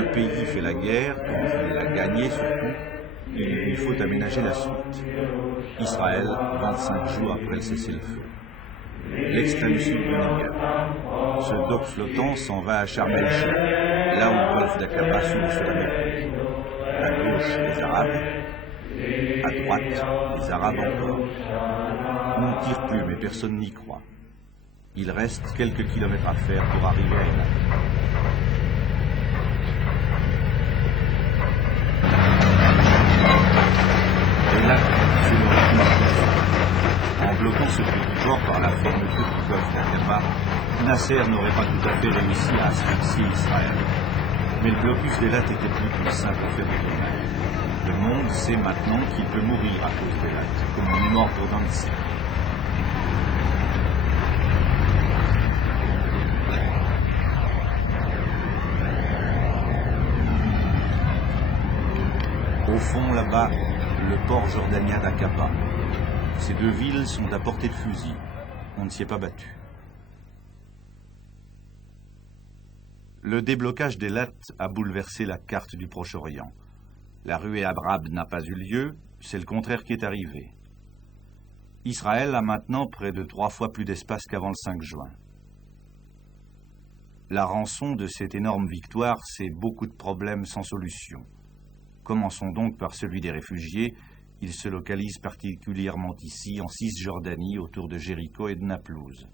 un pays fait la guerre, quand il l'a gagnée surtout, il lui faut aménager la suite. Israël, 25 jours après le cessez-le-feu. L'extrême sud du Negev. Ce dock flottant s'en va à Sharm el-Sheikh, là où le golfe d'Aqaba s'ouvre sur la mer Rouge. À gauche, les Arabes. À droite, les Arabes encore. On ne tire plus, mais personne n'y croit. Il reste quelques kilomètres à faire pour arriver à Eilat. Eilat, c'est le retour. En bloquant ce petit port par la fermeture du golfe d'Aqaba, Nasser n'aurait pas tout à fait réussi à asphyxier Israël. Mais le blocus d'Eilat était plus qu'une simple affaire de tournage. Le monde sait maintenant qu'il peut mourir à cause d'Eilat, comme on est mort pour Danzig. Au fond, là-bas, le port jordanien d'Aqaba. Ces deux villes sont à portée de fusil. On ne s'y est pas battu. Le déblocage d'Eilat a bouleversé la carte du Proche-Orient. La ruée arabe n'a pas eu lieu, c'est le contraire qui est arrivé. Israël a maintenant près de 3 fois plus d'espace qu'avant le 5 juin. La rançon de cette énorme victoire, c'est beaucoup de problèmes sans solution. Commençons donc par celui des réfugiés. Il se localise particulièrement ici, en Cisjordanie, autour de Jéricho et de Naplouse.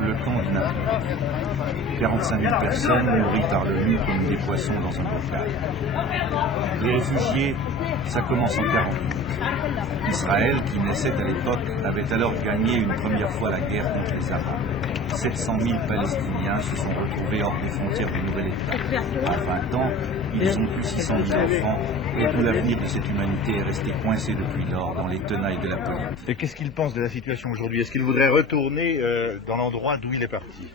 Le camp de Naplouse. 45 000 personnes nourries par le nu comme des poissons dans un bocal. Les réfugiés, ça commence en 48. Israël, qui naissait à l'époque, avait alors gagné une première fois la guerre contre les Arabes. 700 000 Palestiniens se sont retrouvés hors des frontières du nouvel État. À 20 ans, ils ont plus 600 000 enfants, et tout l'avenir de cette humanité est resté coincé depuis lors dans les tenailles de la politique. Et qu'est-ce qu'il pense de la situation aujourd'hui? Est-ce qu'il voudrait retourner dans l'endroit d'où il est parti?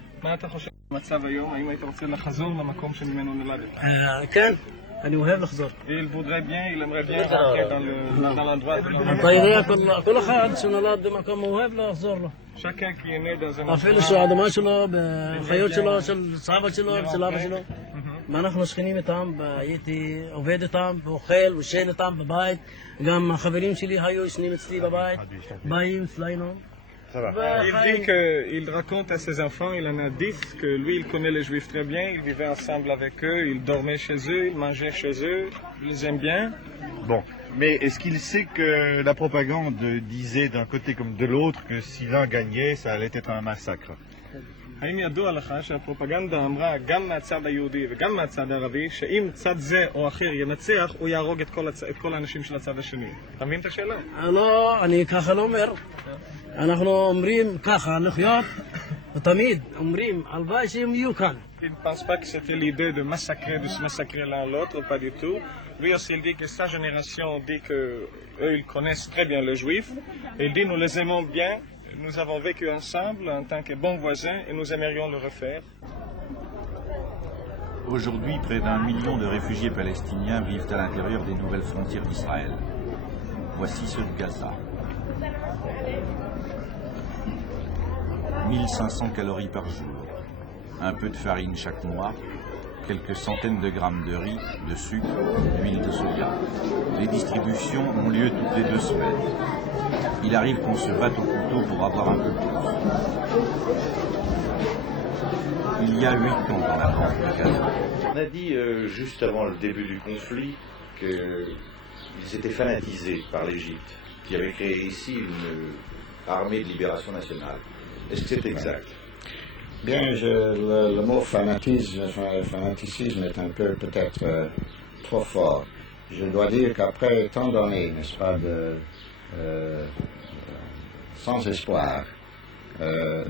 Il voudrait bien, il aimerait bien rentrer dans l'endroit de chacun qui est né dans un אנחנו שכנים איתם, הייתי עובד איתם ואוכל ושן איתם בבית, גם החברים שלי היו ישנים אצלי בבית, באים אצלנו. Il dit qu'il raconte à ses enfants, il en a 10, que lui il connaît les juifs très bien, il vivait ensemble avec eux, il dormait chez eux, il mangeait chez eux, il les aime bien. Bon, mais est-ce qu'il sait que la propagande disait d'un côté comme de l'autre que si l'un gagnait, ça allait être un massacre? האם ידוע לך שהפרופגנדה אמרה גם מהצד היהודי וגם מהצד הערבי שאם צד זה או אחר ינצח הוא יהרוג את כל האנשים של הצד השני? אתה מבין את השאלה? לא, אני ככה לא אומר. אנחנו אומרים ככה, לחיות, ותמיד אומרים, הלוואי שהם יהיו כאן. Il ne pense pas que c'était l'idée de se massacrer l'un l'autre, pas du tout. Lui aussi il dit que sa génération dit que eux ils connaissent très bien les juifs. Et il dit nous les aimons bien. Nous avons vécu ensemble en tant que bons voisins et nous aimerions le refaire. Aujourd'hui, près d'1 million de réfugiés palestiniens vivent à l'intérieur des nouvelles frontières d'Israël. Voici ceux de Gaza. 1500 calories par jour, un peu de farine chaque mois, quelques centaines de grammes de riz, de sucre, d'huile de soja. Les distributions ont lieu toutes les 2 semaines. Il arrive qu'on se batte au couteau pour avoir un peu plus. Il y a 8 ans dans la bande de Gaza. On a dit juste avant le début du conflit qu'ils étaient fanatisés par l'Égypte, qui avait créé ici une armée de libération nationale. Est-ce que c'est exact? Bien, le mot fanatisme est un peu peut-être trop fort. Je dois dire qu'après tant d'années, n'est-ce pas, sans espoir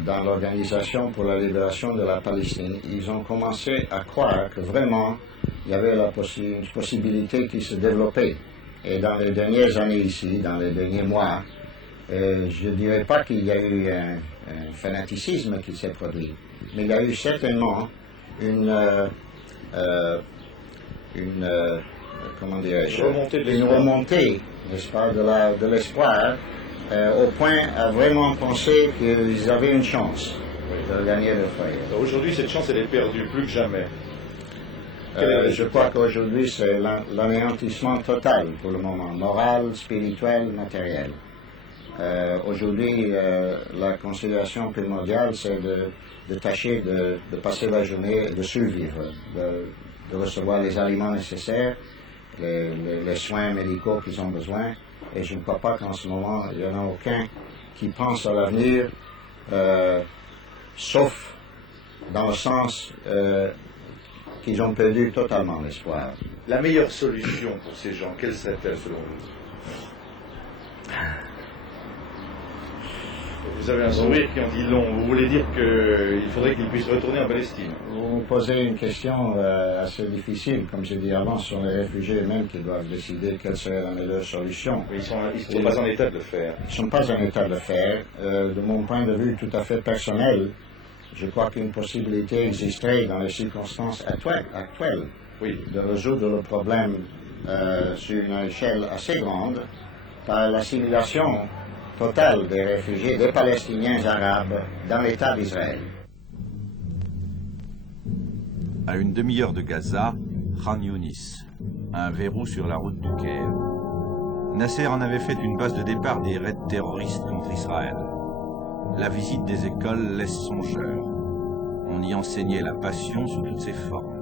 dans l'Organisation pour la libération de la Palestine, ils ont commencé à croire que vraiment il y avait une possibilité qui se développait. Et dans les dernières années ici, dans les derniers mois, je ne dirais pas qu'il y a eu un fanaticisme qui s'est produit, mais il y a eu certainement une remontée, n'est-ce pas, de l'espoir, au point à vraiment penser qu'ils avaient une chance. de gagner le foyer. Aujourd'hui, cette chance, elle est perdue, plus que jamais. Je crois qu'aujourd'hui, c'est l'anéantissement total pour le moment, moral, spirituel, matériel. Aujourd'hui, la considération primordiale, c'est de tâcher de passer la journée, de survivre, de recevoir les aliments nécessaires, les soins médicaux qu'ils ont besoin. Et je ne crois pas qu'en ce moment, il n'y en a aucun qui pense à l'avenir, sauf dans le sens qu'ils ont perdu totalement l'espoir. La meilleure solution pour ces gens, quelle serait-elle selon vous? Vous avez un sourire qui en dit long. Vous voulez dire qu'il faudrait qu'ils puissent retourner en Palestine? Vous me posez une question assez difficile, comme j'ai dit avant, ce sont les réfugiés eux-mêmes qui doivent décider quelle serait la meilleure solution. Mais ils ne sont pas en état de le faire. Ils ne sont pas en état de le faire. De mon point de vue tout à fait personnel, je crois qu'une possibilité existerait dans les circonstances actuelles Oui. de résoudre le problème sur une échelle assez grande par l'assimilation totale des réfugiés, des Palestiniens arabes dans l'État d'Israël. À une demi-heure de Gaza, Khan Younis, un verrou sur la route du Caire. Nasser en avait fait une base de départ des raids terroristes contre Israël. La visite des écoles laisse songeur. On y enseignait la passion sous toutes ses formes.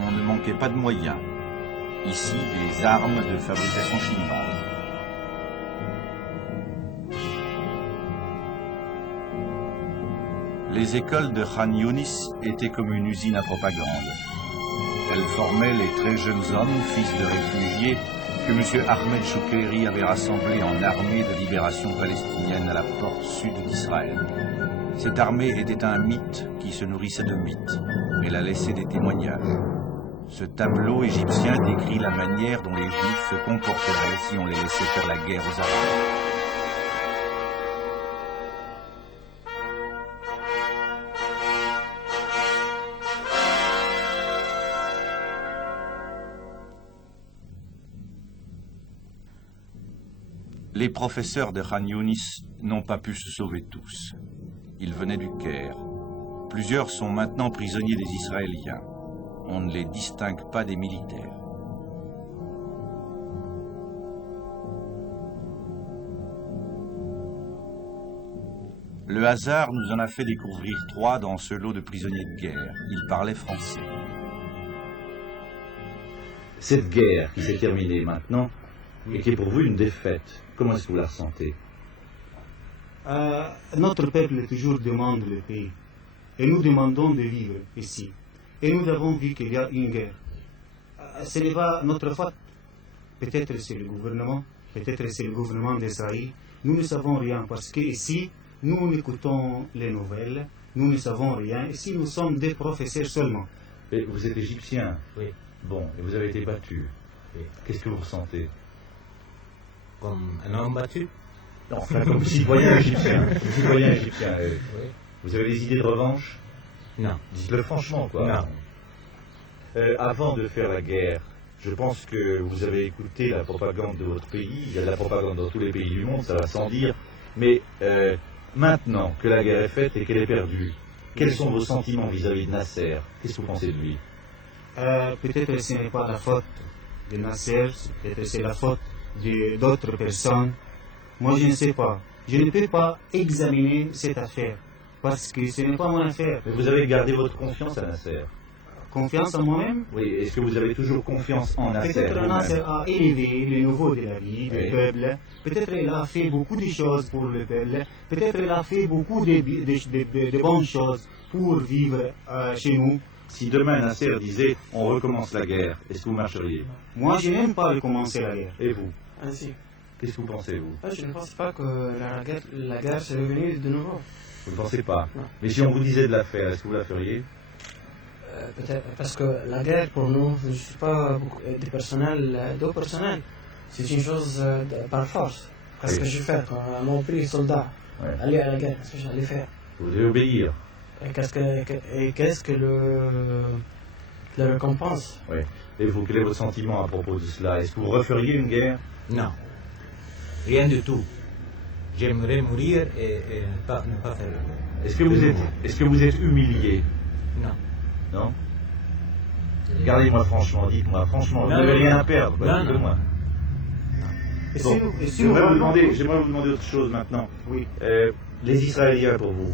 On ne manquait pas de moyens. Ici, des armes de fabrication chinoise. Les écoles de Khan Younis étaient comme une usine à propagande. Elles formaient les très jeunes hommes, fils de réfugiés, que M. Ahmed Shoukairi avait rassemblés en armée de libération palestinienne à la porte sud d'Israël. Cette armée était un mythe qui se nourrissait de mythes. Elle a laissé des témoignages. Ce tableau égyptien décrit la manière dont les Juifs se comporteraient si on les laissait faire la guerre aux Arabes. Les professeurs de Khan Younis n'ont pas pu se sauver tous. Ils venaient du Caire. Plusieurs sont maintenant prisonniers des Israéliens. On ne les distingue pas des militaires. Le hasard nous en a fait découvrir 3 dans ce lot de prisonniers de guerre. Ils parlaient français. Cette guerre qui s'est terminée maintenant, et qui est pour vous une défaite, comment est-ce que vous la ressentez? Notre peuple toujours demande le pays. Et nous demandons de vivre ici. Et nous avons vu qu'il y a une guerre. Ce n'est pas notre faute. Peut-être c'est le gouvernement, peut-être c'est le gouvernement d'Israël. Nous ne savons rien parce qu'ici, nous écoutons les nouvelles, nous ne savons rien. Ici, nous sommes des professeurs seulement. Et vous êtes égyptien? Oui. Bon, et vous avez été battu. Oui. Qu'est-ce que vous ressentez? Comme un homme battu? Non, enfin, comme citoyen égyptien. Citoyen égyptien. Oui. Vous avez des idées de revanche? Non. Dites-le franchement, quoi. Non. Avant de faire la guerre, je pense que vous avez écouté la propagande de votre pays. Il y a de la propagande dans tous les pays du monde, ça va sans dire. Mais maintenant que la guerre est faite et qu'elle est perdue, quels sont vos sentiments vis-à-vis de Nasser? Qu'est-ce que vous pensez de lui? Peut-être que ce n'est pas la faute de Nasser, peut-être que c'est la faute d'autres personnes. Moi, je ne sais pas. Je ne peux pas examiner cette affaire parce que ce n'est pas mon affaire. Mais vous avez gardé votre confiance à Nasser? Confiance en moi-même? Oui, est-ce que vous avez toujours confiance en Nasser? Peut-être Nasser a élevé le niveau de la vie du peuple. Peut-être il a fait beaucoup de choses pour le peuple. Peut-être il a fait beaucoup de bonnes choses pour vivre chez nous. Si demain Nasser disait on recommence la guerre, est-ce que vous marcheriez? Moi, je n'aime pas recommencer la guerre. Et vous? Ainsi. Qu'est-ce que vous pensez, vous? Je ne pense pas que la guerre s'est revenue de nouveau. Vous ne pensez pas? Non. Mais si on vous disait de la faire, est-ce que vous la feriez? Peut-être parce que la guerre pour nous, je ne suis pas du personnel, c'est une chose par force. Qu'est-ce que je fais quand mon prix soldat aller à la guerre? Qu'est-ce que j'allais faire? Vous devez obéir. Et qu'est-ce que la récompense? Oui. Et vous, quel est votre sentiment à propos de cela? Est-ce que vous referiez une guerre? Non. Rien du tout. J'aimerais mourir et ne pas faire le guerre. Est-ce que vous êtes humilié? Non. Non? Regardez-moi franchement, dites-moi franchement, vous Non, n'avez non, rien non. à perdre, Non, dites-moi. Et Bon, si nous j'aimerais vous demander autre chose maintenant. Oui. Les Israéliens pour vous,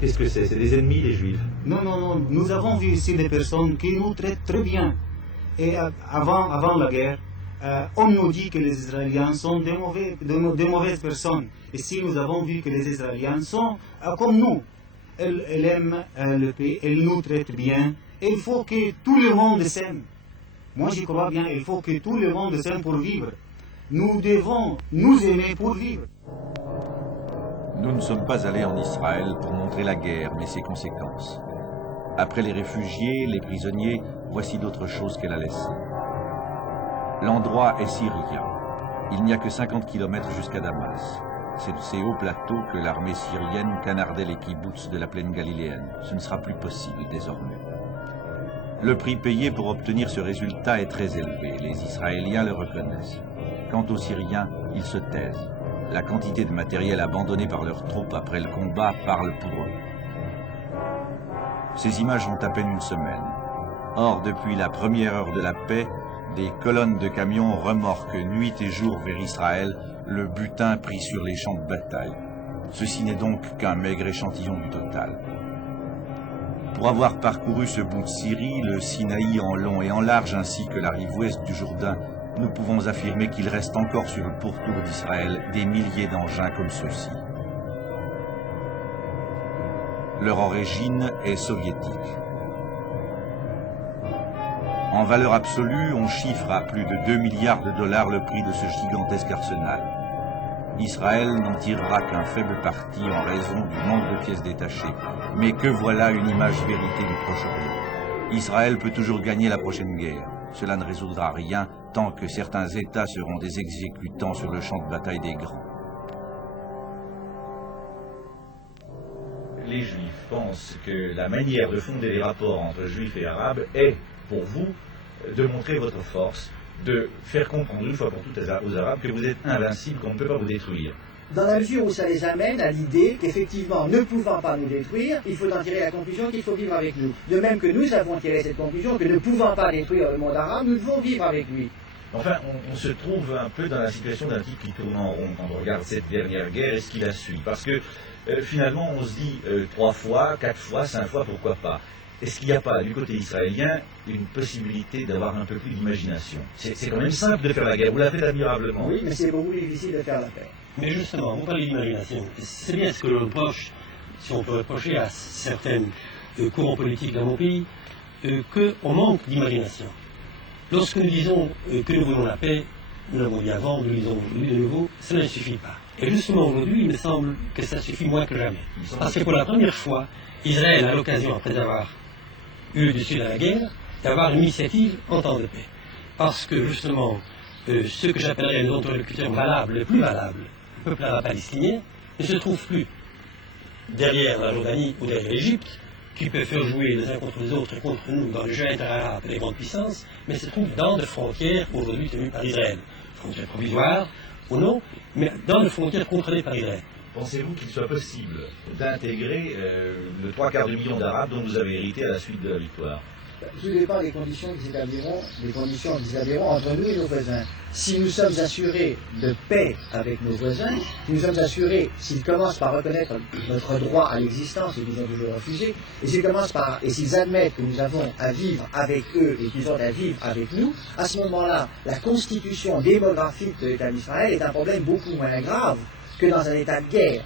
qu'est-ce que c'est? C'est des ennemis, les Juifs? Non, non, non. Nous avons vu ici des personnes qui nous traitent très bien. Et avant la guerre, on nous dit que les Israéliens sont de mauvaises personnes. Ici, nous avons vu que les Israéliens sont comme nous. Elles aiment le pays, elles nous traitent bien. Et il faut que tout le monde s'aime. Moi, j'y crois bien. Il faut que tout le monde s'aime pour vivre. Nous devons nous aimer pour vivre. Nous ne sommes pas allés en Israël pour montrer la guerre, mais ses conséquences. Après les réfugiés, les prisonniers, voici d'autres choses qu'elle a laissées. L'endroit est syrien. Il n'y a que 50 km jusqu'à Damas. C'est de ces hauts plateaux que l'armée syrienne canardait les kibboutz de la plaine galiléenne. Ce ne sera plus possible désormais. Le prix payé pour obtenir ce résultat est très élevé. Les Israéliens le reconnaissent. Quant aux Syriens, ils se taisent. La quantité de matériel abandonné par leurs troupes après le combat parle pour eux. Ces images ont à peine une semaine. Or, depuis la première heure de la paix, des colonnes de camions remorquent nuit et jour vers Israël le butin pris sur les champs de bataille. Ceci n'est donc qu'un maigre échantillon du total. Pour avoir parcouru ce bout de Syrie, le Sinaï en long et en large, ainsi que la rive ouest du Jourdain, nous pouvons affirmer qu'il reste encore sur le pourtour d'Israël des milliers d'engins comme ceux-ci. Leur origine est soviétique. En valeur absolue, on chiffre à plus de 2 milliards de dollars le prix de ce gigantesque arsenal. Israël n'en tirera qu'un faible parti en raison du manque de pièces détachées. Mais que voilà une image vérité du Proche-Orient. Israël peut toujours gagner la prochaine guerre. Cela ne résoudra rien tant que certains États seront des exécutants sur le champ de bataille des grands. Les Juifs pensent que la manière de fonder les rapports entre Juifs et Arabes est, pour vous, de montrer votre force, de faire comprendre une fois pour toutes aux Arabes que vous êtes invincibles, qu'on ne peut pas vous détruire. Dans la mesure où ça les amène à l'idée qu'effectivement, ne pouvant pas nous détruire, il faut en tirer la conclusion qu'il faut vivre avec nous. De même que nous avons tiré cette conclusion que ne pouvant pas détruire le monde arabe, nous devons vivre avec lui. Enfin, on se trouve un peu dans la situation d'un type qui tourne en rond quand on regarde cette dernière guerre et ce qui la suit. Parce que finalement, on se dit 3 fois, 4 fois, 5 fois, pourquoi pas. Est-ce qu'il n'y a pas, du côté israélien, une possibilité d'avoir un peu plus d'imagination? C'est quand même simple de faire la guerre, vous la faites admirablement. Oui, mais c'est beaucoup plus difficile de faire la paix. Mais justement, vous parlez d'imagination. C'est bien ce que l'on reproche, si on peut reprocher à certains courants politiques dans mon pays, qu'on manque d'imagination. Lorsque nous disons que nous voulons la paix, nous l'avons dit avant, nous disons de nouveau, cela ne suffit pas. Et justement aujourd'hui, il me semble que ça suffit moins que jamais. Parce que pour la première fois, Israël a l'occasion, après avoir eu du sud à la guerre, d'avoir une initiative en temps de paix. Parce que justement, ce que j'appellerais un interlocuteur valable, le plus valable, le peuple arabe palestinien, ne se trouve plus derrière la Jordanie ou derrière l'Égypte, qui peut faire jouer les uns contre les autres et contre nous dans le jeu interarabe des grandes puissances, mais se trouve dans des frontières aujourd'hui tenues par Israël. Frontières provisoires ou non, mais dans des frontières contrôlées par Israël. Pensez-vous qu'il soit possible d'intégrer le 3/4 du million d'Arabes dont vous avez hérité à la suite de la victoire? Tout dépend des conditions qu'ils établiront, entre nous et nos voisins. Si nous sommes assurés de paix avec nos voisins, si nous sommes assurés, s'ils commencent par reconnaître notre droit à l'existence et qu'ils ont toujours refusé, et s'ils admettent que nous avons à vivre avec eux et qu'ils ont à vivre avec nous, à ce moment-là, la constitution démographique de l'État d'Israël est un problème beaucoup moins grave que dans un état de guerre.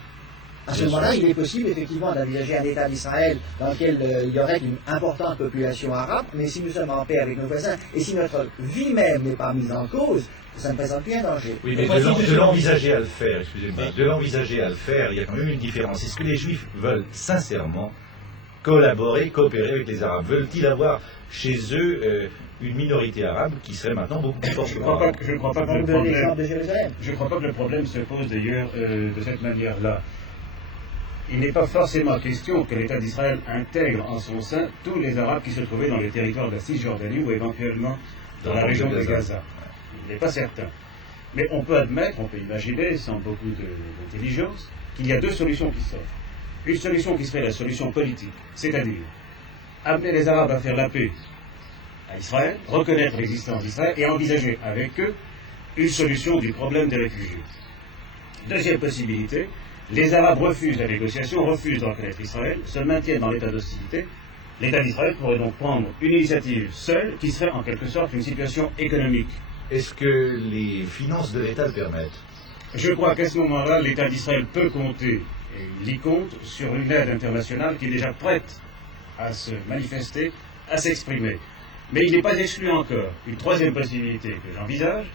À ce moment-là, il est possible effectivement d'envisager un État d'Israël dans lequel il y aurait une importante population arabe, mais si nous sommes en paix avec nos voisins et si notre vie même n'est pas mise en cause, ça ne présente plus un danger. Oui, mais de l'envisager à le faire, excusez-moi, de l'envisager à le faire, il y a quand même une différence. Est-ce que les Juifs veulent sincèrement collaborer, coopérer avec les Arabes? Veulent-ils avoir chez eux une minorité arabe qui serait maintenant beaucoup plus forte que Je ne crois pas que le problème se pose d'ailleurs de cette manière-là. Il n'est pas forcément question que l'État d'Israël intègre en son sein tous les Arabes qui se trouvaient dans les territoires de la Cisjordanie ou éventuellement dans la région de Gaza. Il n'est pas certain. Mais on peut admettre, on peut imaginer, sans beaucoup d'intelligence, qu'il y a deux solutions qui s'offrent. Une solution qui serait la solution politique, c'est-à-dire amener les Arabes à faire la paix à Israël, reconnaître l'existence d'Israël et envisager avec eux une solution du problème des réfugiés. Deuxième possibilité, les Arabes refusent la négociation, refusent de reconnaître Israël, se maintiennent dans l'état d'hostilité. L'État d'Israël pourrait donc prendre une initiative seule qui serait en quelque sorte une situation économique. Est-ce que les finances de l'État le permettent? Je crois qu'à ce moment-là, l'État d'Israël peut compter, et il y compte, sur une aide internationale qui est déjà prête à se manifester, à s'exprimer. Mais il n'est pas exclu encore une troisième possibilité que j'envisage,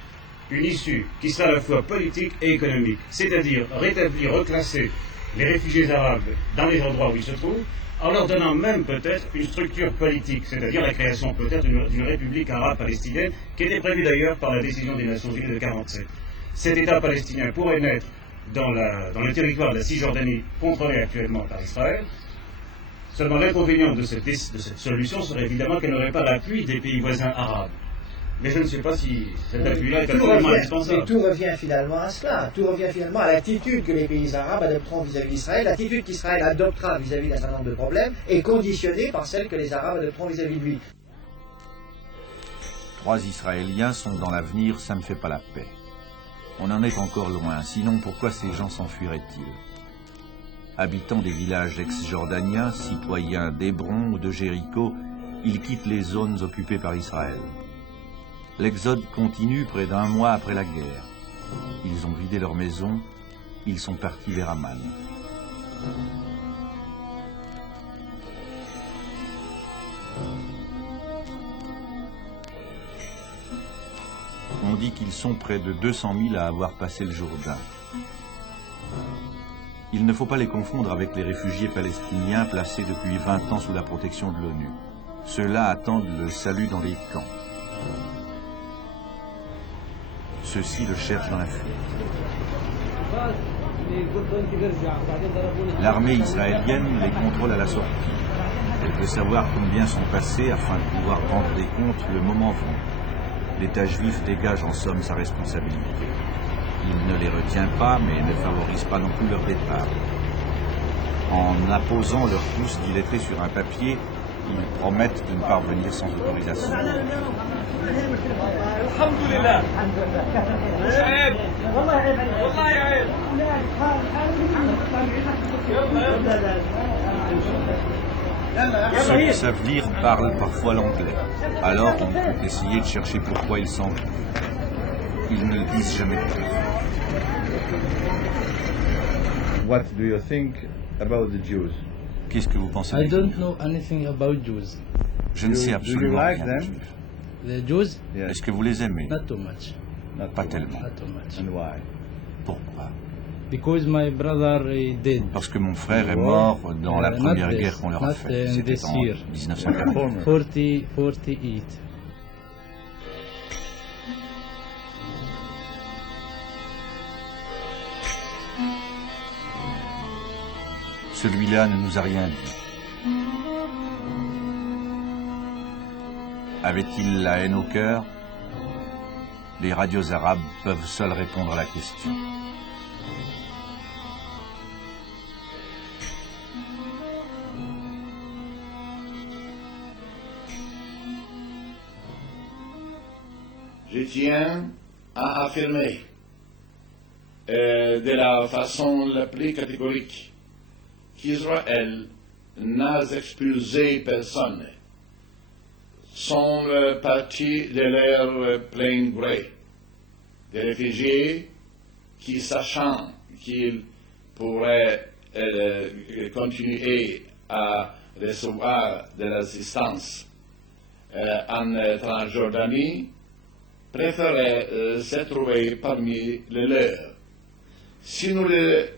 une issue qui sera à la fois politique et économique, c'est-à-dire rétablir, reclasser les réfugiés arabes dans les endroits où ils se trouvent, en leur donnant même peut-être une structure politique, c'est-à-dire la création peut-être d'une république arabe palestinienne, qui était prévue d'ailleurs par la décision des Nations Unies de 1947. Cet État palestinien pourrait naître dans le territoire de la Cisjordanie, contrôlé actuellement par Israël. Seulement l'inconvénient de cette solution serait évidemment qu'elle n'aurait pas l'appui des pays voisins arabes. Mais je ne sais pas si cet appui-là est absolument indispensable. Mais tout revient finalement à cela. Tout revient finalement à l'attitude que les pays arabes adopteront vis-à-vis d'Israël. L'attitude qu'Israël adoptera vis-à-vis d'un certain nombre de problèmes est conditionnée par celle que les Arabes adopteront vis-à-vis de lui. 3 Israéliens sont dans l'avenir, ça ne fait pas la paix. On en est encore loin, sinon pourquoi ces gens s'enfuiraient-ils? Habitants des villages ex-jordaniens, citoyens d'Hébron ou de Jéricho, ils quittent les zones occupées par Israël. L'exode continue près d'1 mois après la guerre. Ils ont vidé leur maison, ils sont partis vers Amman. On dit qu'ils sont près de 200 000 à avoir passé le Jourdain. Il ne faut pas les confondre avec les réfugiés palestiniens placés depuis 20 ans sous la protection de l'ONU. Ceux-là attendent le salut dans les camps. Ceux-ci le cherchent dans la fuite. L'armée israélienne les contrôle à la sortie. Elle veut savoir combien sont passés afin de pouvoir rendre des comptes le moment venu. L'État juif dégage en somme sa responsabilité. Il ne les retient pas, mais ne favorise pas non plus leur départ. En apposant leur pouce dilettré sur un papier, ils promettent de ne pas revenir sans autorisation. Ceux qui savent lire parlent parfois l'anglais. Alors on peut essayer de chercher pourquoi ils s'en vont. Ils ne le disent jamais plus. What do you think about the Jews? Qu'est-ce que vous pensez? I don't know anything about Jews. Je ne sais absolument like rien. them? The Jews? Yes. Est-ce que vous les aimez? Not too much. Pas tellement. Not too much. And why? Pourquoi? Because my brother he did. Parce que mon frère est mort dans la première not guerre this, qu'on leur a not faite. in C'était this en year. 1940. 48. Celui-là ne nous a rien dit. Avait-il la haine au cœur? Les radios arabes peuvent seules répondre à la question. Je tiens à affirmer de la façon la plus catégorique qu'Israël n'a expulsé personne, sont partis de leur plein gré. Des réfugiés qui, sachant qu'ils pourraient continuer à recevoir de l'assistance en Transjordanie, préféraient se trouver parmi les leurs. Si nous les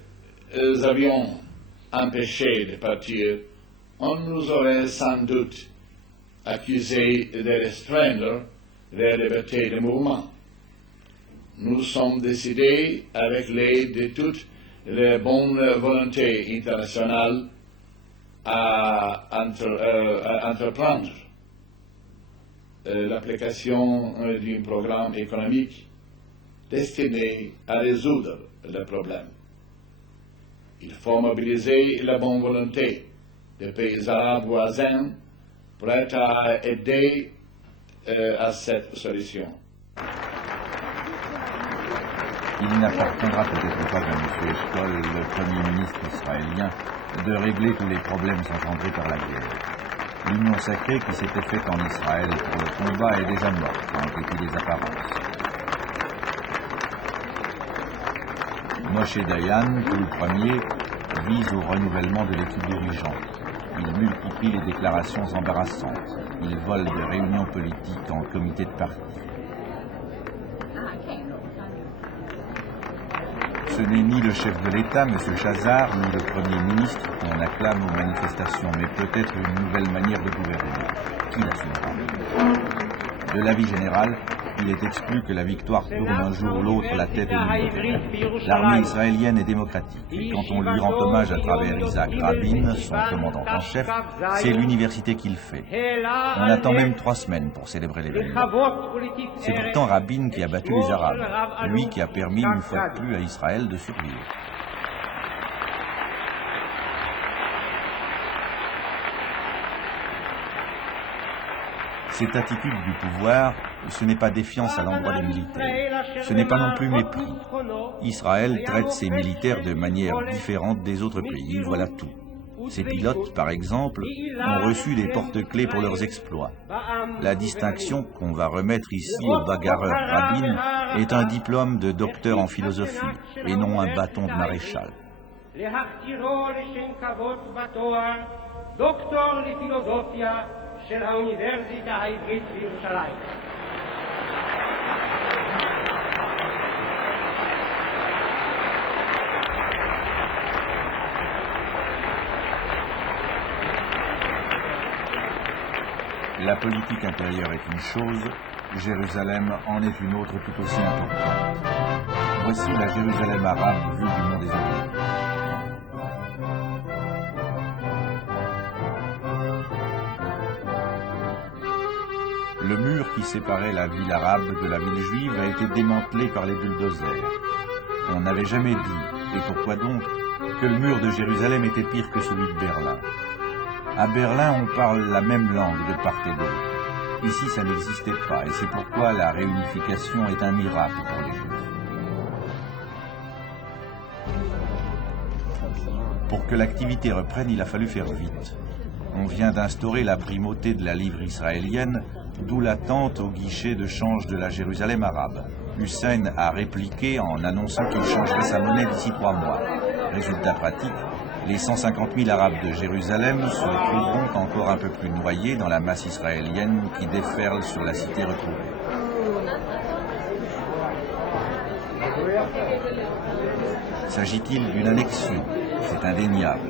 avions empêchés de partir, on nous aurait sans doute accusés de restreindre les libertés de mouvement. Nous sommes décidés, avec l'aide de toutes les bonnes volontés internationales, à entreprendre l'application d'un programme économique destinée à résoudre le problème. Il faut mobiliser la bonne volonté des pays arabes voisins prêts à aider à cette solution. Il n'appartiendra peut-être pas à M. Eshkol, le Premier ministre israélien, de régler tous les problèmes engendrés par la guerre. L'union sacrée qui s'était faite en Israël pour le combat est déjà morte, en dépit des apparences. Moshe Dayan, tout le premier, vise au renouvellement de l'équipe dirigeante. Il multiplie les déclarations embarrassantes. Il vole des réunions politiques en comité de parti. Ce n'est ni le chef de l'État, M. Chazar, ni le Premier ministre qu'on acclame aux manifestations, mais peut-être une nouvelle manière de gouverner. Qui l'assumera? De l'avis général, il est exclu que la victoire tourne un jour ou l'autre la tête au monde. L'armée israélienne est démocratique, et quand on lui rend hommage à travers Isaac Rabin, son commandant en chef, c'est l'université qui le fait. On attend même 3 semaines pour célébrer l'événement. C'est pourtant Rabin qui a battu les Arabes, lui qui a permis une fois de plus à Israël de survivre. Cette attitude du pouvoir, ce n'est pas défiance à l'endroit des militaires. Ce n'est pas non plus mépris. Israël traite ses militaires de manière différente des autres pays, voilà tout. Ses pilotes, par exemple, ont reçu des porte-clés pour leurs exploits. La distinction qu'on va remettre ici au bagarreur Rabin est un diplôme de docteur en philosophie, et non un bâton de maréchal. של האוניברסיטה העברית בירושלים. La politique intérieure est une chose, Jérusalem en est une autre tout aussi importante. Voici la Jérusalem arabe vue du mont des Oliviers. Le mur qui séparait la ville arabe de la ville juive a été démantelé par les bulldozers. On n'avait jamais dit, et pourquoi donc, que le mur de Jérusalem était pire que celui de Berlin. À Berlin, on parle la même langue de part et d'autre. Ici, ça n'existait pas, et c'est pourquoi la réunification est un miracle pour les Juifs. Pour que l'activité reprenne, il a fallu faire vite. On vient d'instaurer la primauté de la livre israélienne, d'où l'attente au guichet de change de la Jérusalem arabe. Hussein a répliqué en annonçant qu'il changerait sa monnaie d'ici 3 mois. Résultat pratique, les 150 000 Arabes de Jérusalem se trouveront encore un peu plus noyés dans la masse israélienne qui déferle sur la cité retrouvée. S'agit-il d'une annexion? C'est indéniable,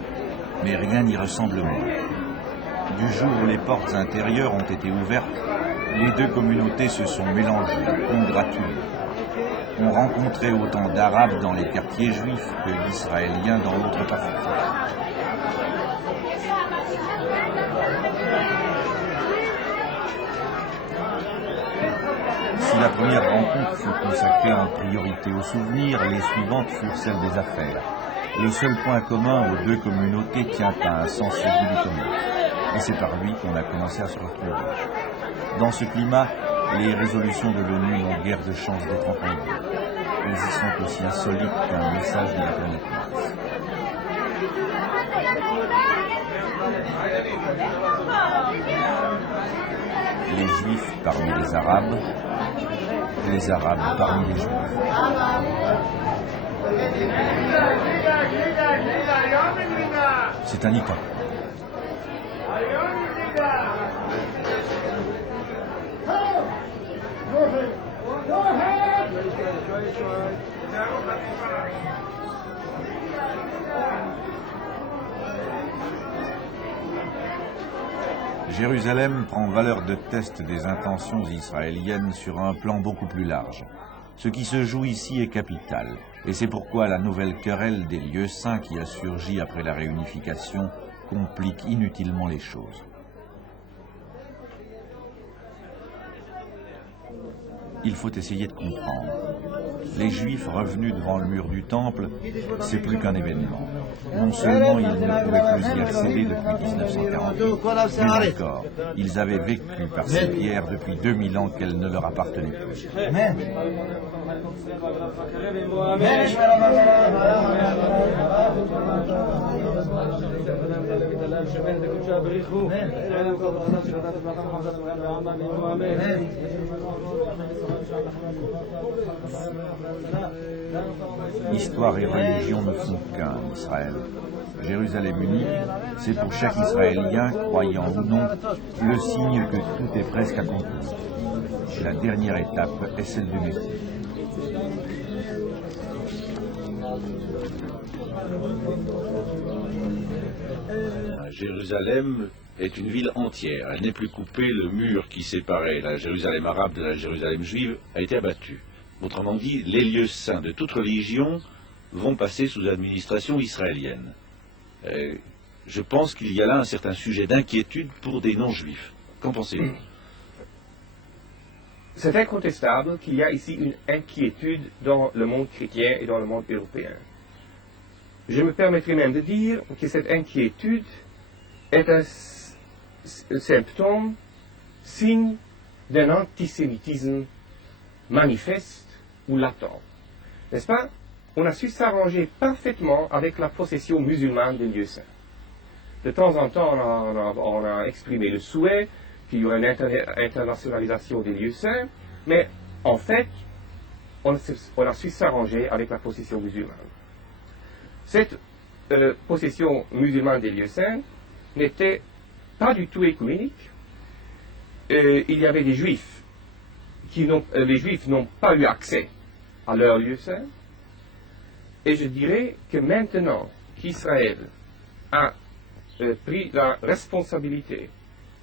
mais rien n'y ressemble moins. Du jour où les portes intérieures ont été ouvertes, les deux communautés se sont mélangées, congratulées. On rencontrait autant d'Arabes dans les quartiers juifs que d'Israéliens dans l'autre partie. Si la première rencontre fut consacrée en priorité aux souvenirs, les suivantes furent celles des affaires. Le seul point commun aux deux communautés tient à un sens aigu du commerce. Et c'est par lui qu'on a commencé à se retrouver. Dans ce climat, les résolutions de l'ONU n'ont guère de chance d'être entendues. Elles y sont aussi insolites qu'un message de la planète Mars. Les Juifs parmi les Arabes parmi les Juifs. C'est un item. Jérusalem prend valeur de test des intentions israéliennes sur un plan beaucoup plus large. Ce qui se joue ici est capital, et c'est pourquoi la nouvelle querelle des lieux saints qui a surgi après la réunification complique inutilement les choses. il faut essayer de comprendre. Les Juifs revenus devant le mur du Temple, c'est plus qu'un événement. Non seulement ils ne pouvaient plus y accéder depuis 1948, mais encore, ils avaient vécu par ces pierres depuis 2000 ans qu'elles ne leur appartenaient plus. Histoire et religion ne font qu'un en Israël. Jérusalem unie, c'est pour chaque Israélien, croyant ou non, le signe que tout est presque accompli. La dernière étape est celle du Messie. Jérusalem est une ville entière. Elle n'est plus coupée. Le mur qui séparait la Jérusalem arabe de la Jérusalem juive a été abattu. Autrement dit, les lieux saints de toute religion vont passer sous administration israélienne. Je pense qu'il y a là un certain sujet d'inquiétude pour des non-juifs. Qu'en pensez-vous? C'est incontestable qu'il y a ici une inquiétude dans le monde chrétien et dans le monde européen. Je me permettrai même de dire que cette inquiétude est un symptôme, signe d'un antisémitisme manifeste ou latent. N'est-ce pas? On a su s'arranger parfaitement avec la possession musulmane des lieux saints. De temps en temps, on a exprimé le souhait qu'il y aurait une internationalisation des lieux saints, mais en fait, on a su s'arranger avec la possession musulmane. Cette possession musulmane des lieux saints n'était pas du tout écuménique. Il y avait des juifs les juifs n'ont pas eu accès à leurs lieux saints. Et je dirais que maintenant qu'Israël a pris la responsabilité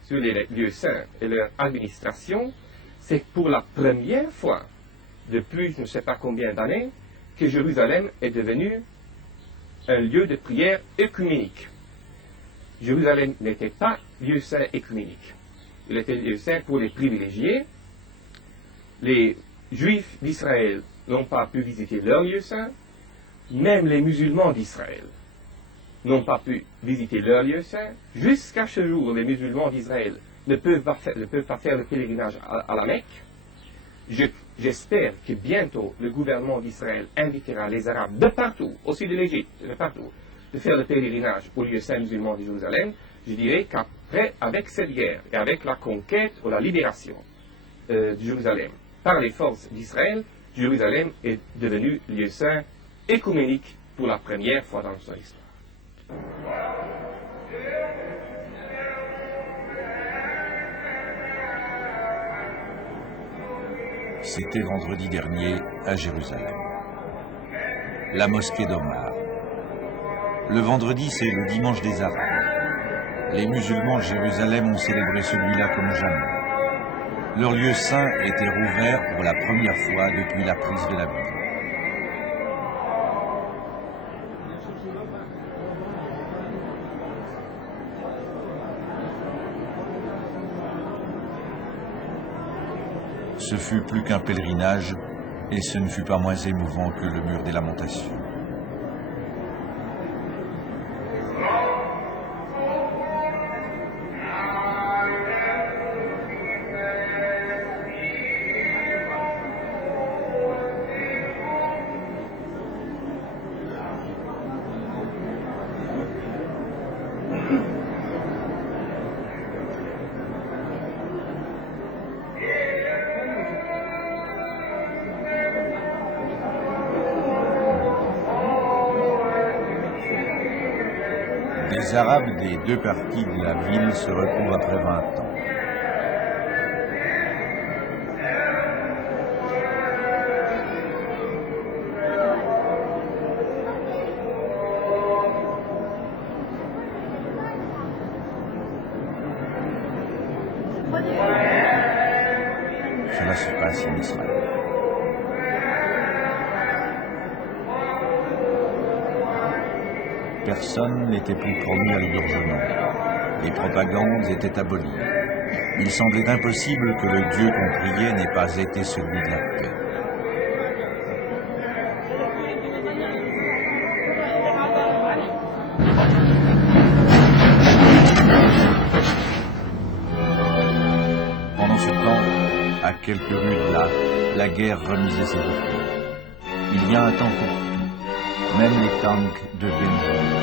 sur les lieux saints et leur administration, c'est pour la première fois depuis je ne sais pas combien d'années que Jérusalem est devenu un lieu de prière œcuménique. Jérusalem n'était pas lieu saint œcuménique. Il était lieu saint pour les privilégiés. Les Juifs d'Israël n'ont pas pu visiter leur lieu saint. Même les musulmans d'Israël n'ont pas pu visiter leur lieu saint. Jusqu'à ce jour, les musulmans d'Israël ne peuvent pas faire le pèlerinage à la Mecque. J'espère que bientôt le gouvernement d'Israël invitera les Arabes de partout, aussi de l'Égypte, de partout, de faire le pèlerinage au lieu saint musulman de Jérusalem. Je dirais qu'après, avec cette guerre et avec la conquête ou la libération de Jérusalem par les forces d'Israël, Jérusalem est devenu lieu saint écuménique pour la première fois dans son histoire. C'était vendredi dernier à Jérusalem. La mosquée d'Omar. Le vendredi, c'est le dimanche des Arabes. Les musulmans de Jérusalem ont célébré celui-là comme jamais. Leur lieu saint était rouvert pour la première fois depuis la prise de la ville. Ce fut plus qu'un pèlerinage, et ce ne fut pas moins émouvant que le mur des lamentations. Les Arabes des deux parties de la ville se retrouvent après 20 ans. Cela se passe en Israël. Personne n'était plus promu à l'égorgement. Les propagandes étaient abolies. Il semblait impossible que le Dieu qu'on priait n'ait pas été celui de la paix. Pendant ce temps, à quelques rues de là, la guerre remisait ses boucliers. Il y a un temps pour tout, même les tanks deviennent jolis.